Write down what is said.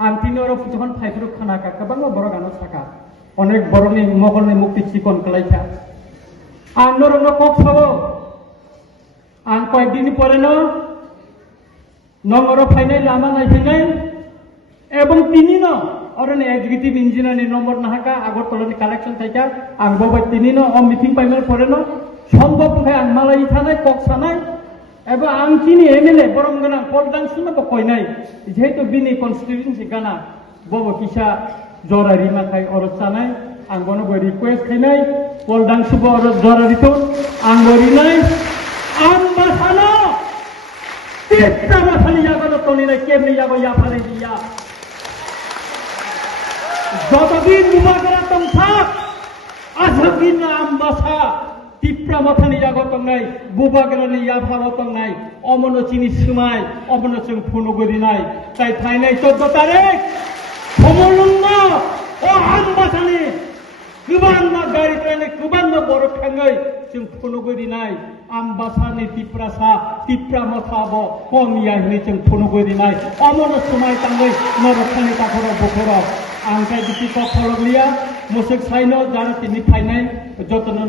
आं तीन तখন फाइफोर खानाका गोबां बर' गानो साका अनेक बर'नि मगलनि मुक्ति चिकन खालायखा आं नरनो कक सावो आं कयदिन परेनो नंगर फाइनाय लामा नायफैनाय एवं तीनिनो अरने एग्जीक्यूटिव इंजिनियर नि नम्बर नाहाका आगरतलानि कालेक्शन थाइका आं बाबा तीनिनो अ मीटिंग पाइमेल परेनो सम्भव है आं मालाय थानाय कक सानाय एबा आं किनी एमएलए बरम गना पलदान सुनो बकयनाय जेहेतु बिनि कन्स्टिट्यूएंसी गाना बबो किसा जरा रिमा थाय अरज सानाय आं बनो गय रिक्वेस्ट खायनाय पलदान सुबो अरज जरा रितो आं गरिनाय आं बासानो तिप्रा माथानि यागनो तनिनाय केमनि यागो याफारे दिया যতদিন মুবাগরা তংথাক আজদিন আমবাসা টিপ্রা মাথানি জাগো তংনাই বুবাগরানি ইয়াফাও তংনাই অমন চিনি সুমাই অমন जों ফোনগরিনাই তাই ফাইনাই 14 তারিখ সমলঙ্গ ও আমবাসানি गोबां गाड़ी ट्रेन गोबां बर' थाङै जों फनगरिनाय आमबासानि टिप्रासा टिप्रा मथाबो कमिया हिनि जों फनगरिनाय अमन समाय ताङै नरखानि ताखराव बखराव आं काय बिति खलगलिया मोसक साइनो जारा तिनि फाइनाय जतन